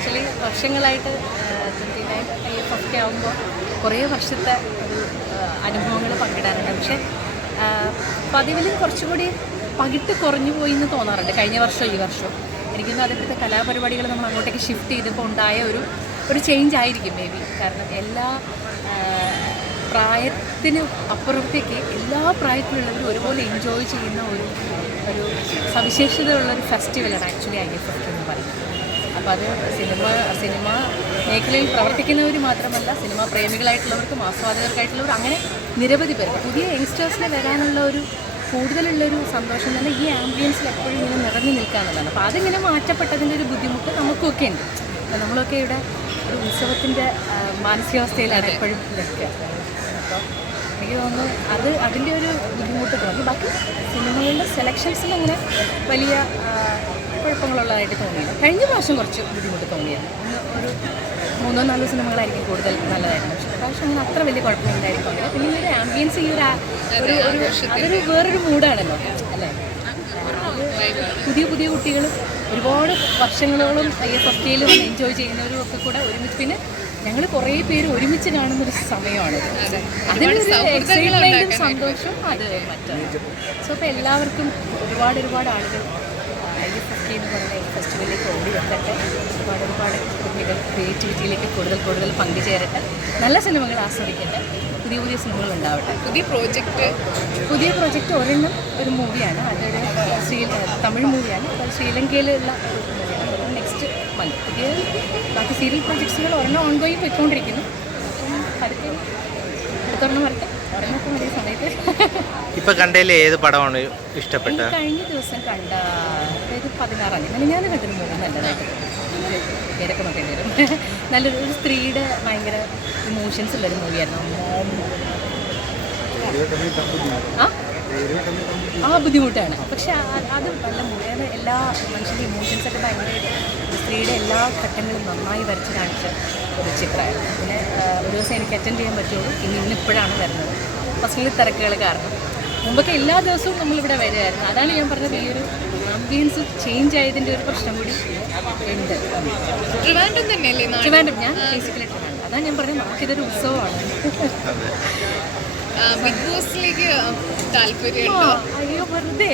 Actually വർഷങ്ങളായിട്ട് twenty nine I F ഒക്കെ ആകുമ്പോൾ കുറേ വർഷത്തെ ഒരു അനുഭവങ്ങൾ പങ്കിടാറുണ്ട്. പക്ഷേ പതിവിലും കുറച്ചുകൂടി പകിട്ട് കുറഞ്ഞു പോയി എന്ന് തോന്നാറുണ്ട്. കഴിഞ്ഞ വർഷം ഈ വർഷം. എനിക്കൊന്നും അതിപ്പോഴത്തെ കലാപരിപാടികൾ നമ്മൾ അങ്ങോട്ടേക്ക് ഷിഫ്റ്റ് ചെയ്തപ്പോൾ ഉണ്ടായ ഒരു ഒരു ചേഞ്ച് ആയിരിക്കും മേ ബി കാരണം എല്ലാ പ്രായത്തിന് അപ്പുറത്തേക്ക് എല്ലാ പ്രായത്തിലുള്ളവരും ഒരുപോലെ എൻജോയ് ചെയ്യുന്ന ഒരു ഒരു സവിശേഷതയുള്ള ഒരു ഫെസ്റ്റിവലാണ് ആക്ച്വലി ഐ എഫ് എഫ് എന്ന് പറയുന്നത്. അപ്പോൾ അത് സിനിമ സിനിമ മേഖലയിൽ പ്രവർത്തിക്കുന്നവർ മാത്രമല്ല സിനിമാ പ്രേമികളായിട്ടുള്ളവർക്കും ആസ്വാദകർക്കായിട്ടുള്ളവർ അങ്ങനെ നിരവധി പേർക്ക് പുതിയ യങ്സ്റ്റേഴ്സിന് വരാനുള്ള ഒരു കൂടുതലുള്ളൊരു സന്തോഷം തന്നെ ഈ ആംബിയൻസിൽ എപ്പോഴും ഇങ്ങനെ നിറഞ്ഞു നിൽക്കുക എന്നുള്ളതാണ്. അപ്പോൾ അതിങ്ങനെ മാറ്റപ്പെട്ടതിന്റെ ഒരു ബുദ്ധിമുട്ട് നമുക്കൊക്കെ ഉണ്ട്. അപ്പോൾ നമ്മളൊക്കെ ഇവിടെ ഒരു ഉത്സവത്തിന്റെ മാനസികാവസ്ഥയിലാണ് എപ്പോഴും നിൽക്കുക. അപ്പോൾ എനിക്ക് തോന്നുന്നു അത് അതിന്റെ ഒരു ബുദ്ധിമുട്ട് തോന്നി. ബാക്കി സിനിമകളുടെ സെലക്ഷൻസിൽ അങ്ങനെ വലിയ കുഴപ്പങ്ങളുള്ളതായിട്ട് തോന്നിയില്ല. കഴിഞ്ഞ പ്രാവശ്യം കുറച്ച് ബുദ്ധിമുട്ട് തോന്നിയായിരുന്നു ഒരു മൂന്നോ നാലോ സിനിമകളായിരിക്കും കൂടുതൽ നല്ലതായിരുന്നു. പക്ഷേ പ്രാവശ്യം അങ്ങനെ അത്ര വലിയ കുഴപ്പമില്ലായിരിക്കും തോന്നില്ല പിന്നെ ഈ ഒരു ആംബിയൻസ് ഈ ഒരു ഒരു അതൊരു വേറൊരു മൂഡാണല്ലോ. അല്ലേ? പുതിയ പുതിയ കുട്ടികൾ ഒരുപാട് വർഷങ്ങളോളം ഐ എഫ് എഫ് കെയിലും എൻജോയ് ചെയ്യുന്നവരും ഒക്കെ കൂടെ ഒരുമിച്ച് പിന്നെ ഞങ്ങൾ കുറേ പേര് ഒരുമിച്ച് കാണുന്ന ഒരു സമയമാണ് അതിനൊരു സന്തോഷം അത് മറ്റാണ്. സോ അപ്പോൾ എല്ലാവർക്കും ഒരുപാട് ഒരുപാട് ആളുകൾ ഐ എഫ് എഫ് എന്ന് ഈ ഫെസ്റ്റിവലിലേക്ക് ഓടി വരട്ടെ. ഒരുപാട് ഒരുപാട് കുട്ടികൾ ക്രിയേറ്റിവിറ്റിയിലേക്ക് കൂടുതൽ കൂടുതൽ പങ്കുചേരട്ടെ. നല്ല സിനിമകൾ ആസ്വദിക്കട്ടെ. പുതിയ പുതിയ സിനിമകൾ ഉണ്ടാവട്ടെ. പുതിയ പ്രോജക്റ്റ്. പുതിയ പ്രോജക്റ്റ് ഒരെണ്ണം ഒരു മൂവിയാണ്. അതൊരു ശ്രീ തമിഴ് മൂവിയാണ്. അത് ശ്രീലങ്കയിലുള്ള ഒരു മൂവിയാണ്. നെക്സ്റ്റ് മന്ത് പുതിയ ബാക്കി സീരിയൽ പ്രൊജക്ട്സുകൾ ഒരെണ്ണം ഓൺഗോയി പോയിക്കൊണ്ടിരിക്കുന്നു അപ്പം പതുക്കെ അടുത്തൊരെണ്ണം വരട്ടെ. ഒരെണ്ണമൊക്കെ മതിയ സമയത്ത്. ഇപ്പൊ കണ്ടതിൽ ഏത് പടമാണ് ഇഷ്ടപ്പെട്ടത്? കഴിഞ്ഞ ദിവസം കണ്ട അതായത് പതിനാറാം തീയതി ഞാൻ കണ്ടൊരു മൂവി നല്ലതായിട്ട്. പേരൊക്കെ നോക്കേണ്ടി വരും. നല്ലൊരു ഒരു സ്ത്രീയുടെ ഭയങ്കര ഇമോഷൻസ് ഉള്ളൊരു മൂവിയായിരുന്നു. ആ? ആ ബുദ്ധിമുട്ടാണ്. പക്ഷെ അത് നല്ല മുഴുവൻ എല്ലാ മനുഷ്യന്റെ ഇമോഷൻസൊക്കെ ഭയങ്കരമായിട്ട് സ്ത്രീയുടെ എല്ലാ ഘട്ടങ്ങളും നന്നായി വരച്ച് കാണിച്ച ഒരു ചിത്രമായിരുന്നു പിന്നെ ഒരു ദിവസം എനിക്ക് അറ്റൻഡ് ചെയ്യാൻ പറ്റുള്ളൂ. ഇനി ഇന്നിപ്പോഴാണ് വരുന്നത്. ഫസ്റ്റിൽ തിരക്കുകൾ കാരണം. മുമ്പൊക്കെ എല്ലാ ദിവസവും നമ്മളിവിടെ വരുമായിരുന്നു അതാണ് ഞാൻ പറഞ്ഞത് ഈ ഒരു ആംബിയൻസ് ചേഞ്ച് ആയതിന്റെ ഒരു പ്രശ്നം കൂടി ഉണ്ട്. ട്രിവാൻഡ്രം തന്നെയല്ലേ ട്രിവാൻഡ്രം. ഞാൻ ബേസിക്കലി ട്രിവാൻഡ്രം. അതാണ് ഞാൻ പറഞ്ഞത്. നമുക്കിതൊരു ഉത്സവമാണ്. ബിഗ് ബോസിലേക്ക് താല്പര്യം ആ, അയ്യോ വെറുതെ.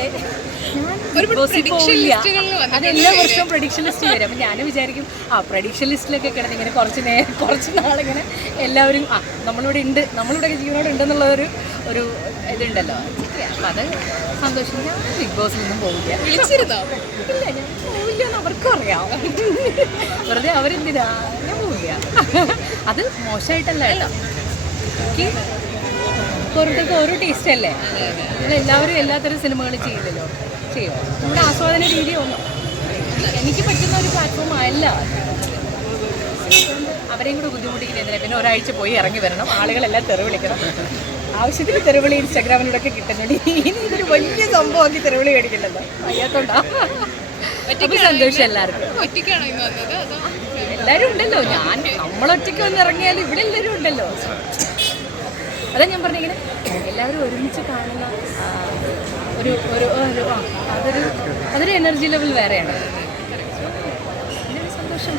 എല്ലാ വർഷവും പ്രഡിക്ഷൻ ലിസ്റ്റ് വരും. അപ്പം ഞാൻ വിചാരിക്കും ആ പ്രഡിക്ഷൻ ലിസ്റ്റിലൊക്കെ കിടന്ന് ഇങ്ങനെ കുറച്ച് നേരം കുറച്ച് നാളിങ്ങനെ എല്ലാവരും ആ നമ്മളിവിടെ ഉണ്ട് നമ്മളിവിടെ ജീവനോട് ഉണ്ടെന്നുള്ള ഒരു ഒരു ഇതുണ്ടല്ലോ. അപ്പം അത് സന്തോഷം. ഞാൻ ബിഗ് ബോസിലൊന്നും പോവില്ല. വിളിച്ചിരുന്നോ? ഇല്ല ഞാൻ പോവില്ല എന്ന് അവർക്കും അറിയാം. വെറുതെ അവരെന്തിനാ? ഞാൻ പോവില്ല. അത് മോശമായിട്ടല്ല കേട്ടോ. ഓരോരുത്തർക്ക് ഓരോ ടേസ്റ്റ് അല്ലേ? നമ്മളെല്ലാവരും എല്ലാത്തരം സിനിമകളും ചെയ്യുന്നല്ലോ ചെയ്യും? നമ്മുടെ ആസ്വാദന രീതി ഒന്നും. എനിക്ക് പറ്റുന്ന ഒരു പ്ലാറ്റ്ഫോം അല്ല. അവരെയും കൂടെ ബുദ്ധിമുട്ടിക്കുന്നതിനെ പിന്നെ ഒരാഴ്ച പോയി ഇറങ്ങി വരണം. ആളുകളെല്ലാം തെറി വിളിക്കണം. ആവശ്യത്തിന് തെറിവിളി ഇൻസ്റ്റാഗ്രാമിലൂടെയൊക്കെ കിട്ടുന്നുണ്ട്. ഇനി ഇതൊരു വലിയ സംഭവമാക്കി തെറിവിളി മേടിക്കണ്ടല്ലോ. വയ്യാത്തോണ്ടാ. അപ്പൊ സന്തോഷം എല്ലാവർക്കും. ഒറ്റയ്ക്കാണോ എല്ലാവരും ഉണ്ടല്ലോ. ഞാൻ നമ്മളൊറ്റയ്ക്ക് വന്ന് ഇറങ്ങിയാലും ഇവിടെ എല്ലാവരും ഉണ്ടല്ലോ. അതാ ഞാൻ പറഞ്ഞിങ്ങനെ എല്ലാവരും ഒരുമിച്ച് കാണുന്ന ഒരു ഒരു അതൊരു അതൊരു എനർജി ലെവൽ വേറെയാണ്. സന്തോഷം.